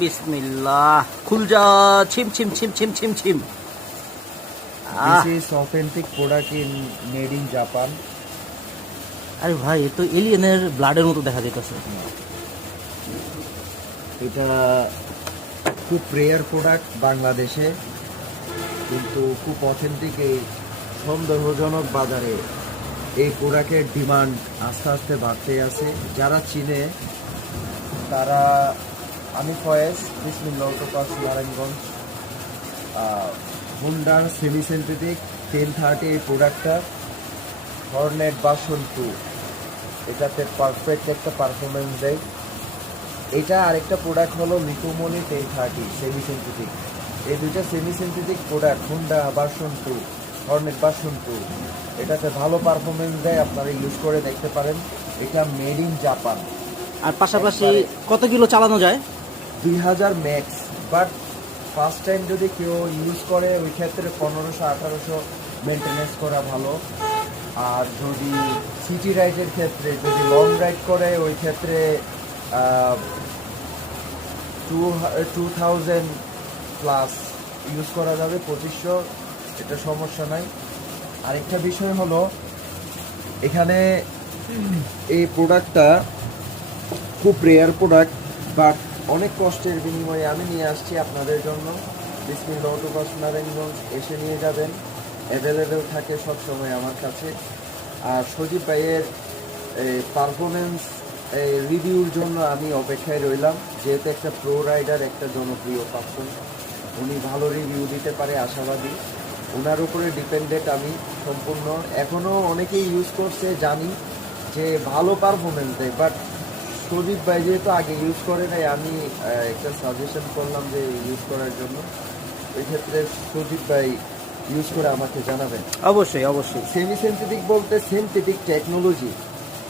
বিসমিল্লাহ, খুল যা। ছিম ছিম ছিম ছিম ছিম ছিম। This is authentic product in made in Japan. আরে ভাই, এ তো এলিয়েনের ব্লাডের মতো দেখা যেতেছে। এটা খুব রেয়ার প্রোডাক্ট বাংলাদেশে, কিন্তু খুব অথেন্টিক। এই সন্দেহজনক বাজারে এই প্রোডাক্টের ডিমান্ড আস্তে আস্তে বাড়তে আছে। যারা চিনে তারা, আমি ফয়েজ, বিসমিল্লাহ অটোপাস, নারায়ণগঞ্জ। হুন্ডার সেমি সিনথেটিক 1030 এই প্রোডাক্টটা হর্নেট ভার্সন 2, এটাতে পারফেক্ট একটা পারফরমেন্স দেয়। এটা আরেকটা প্রোডাক্ট হলো লিথোমনি 1030 সেমি সিনথেটিক। এই দুইটা semi synthetic product Honda version 2, Hornet version 2, এটাতে ভালো পারফরমেন্স দেয়। আপনারা ইউজ করে দেখতে পারেন। এটা মেড ইন জাপান। আর পাশাপাশি কত কিলো চালানো যায়? 2000 ম্যাক্স। বাট ফার্স্ট টাইম যদি কেউ ইউজ করে ওই ক্ষেত্রে 1500-1800 মেনটেনেন্স করা ভালো। আর যদি সিটি রাইডের ক্ষেত্রে, যদি লং রাইড করে ওই ক্ষেত্রে 2000 প্লাস ইউজ করা যাবে, 2500, এটা সমস্যা নাই। আরেকটা বিষয় হলো এখানে এই প্রোডাক্টটা খুব রেয়ার প্রোডাক্ট, বাট অনেক কষ্টের বিনিময়ে আমি নিয়ে আসছি আপনাদের জন্য। বিসমিল্লাহ অটোপাস, নারায়ণগঞ্জ এসে নিয়ে যাবেন। অ্যাভেলেবেল থাকে সবসময় আমার কাছে। আর সজীব ভাইয়ের পারফরমেন্স রিভিউর জন্য আমি অপেক্ষায় রইলাম। যেহেতু একটা প্রো রাইডার, একটা জনপ্রিয় পার্সন, উনি ভালো রিভিউ দিতে পারে আশাবাদী। ওনার উপরে ডিপেন্ডেন্ট আমি সম্পূর্ণ। এখনও অনেকেই ইউজ করছে, জানি যে ভালো পারফরমেন্স দেয়। বাট সজীব ভাই যেহেতু আগে ইউজ করে নাই, আমি একটা সাজেশন করলাম যে ইউজ করার জন্য। ওই ক্ষেত্রে সজীব ভাই ইউজ করে আমাকে জানাবেন। অবশ্যই অবশ্যই। সেমি সিনথেটিক বলতে সিনথেটিক টেকনোলজি,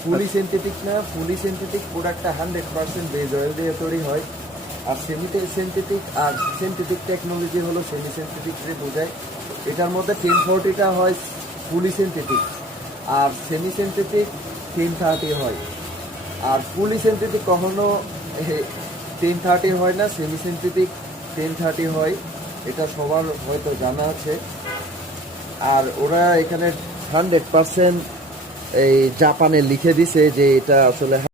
ফুলি সিনথেটিক না। ফুলি সিনথেটিক প্রোডাক্টটা 100% বেজ অয়েল দিয়ে তৈরি হয়। আর সেমি সিনথেটিক আর সিনথেটিক টেকনোলজি হলো সেমি সিনথেটিককে বোঝায়। এটার মধ্যে 1040টা হয় ফুলি সিনথেটিক, আর সেমি সিনথেটিক 1030 হয়। আর ফুলি সিনথেটিক কখনো 1030 হয় না, সেমি সিনথেটিক 1030 হয়। এটা সবার হয়তো জানা আছে। আর ওরা এখানে 100% এই জাপানে লিখে দিছে যে এটা আসলে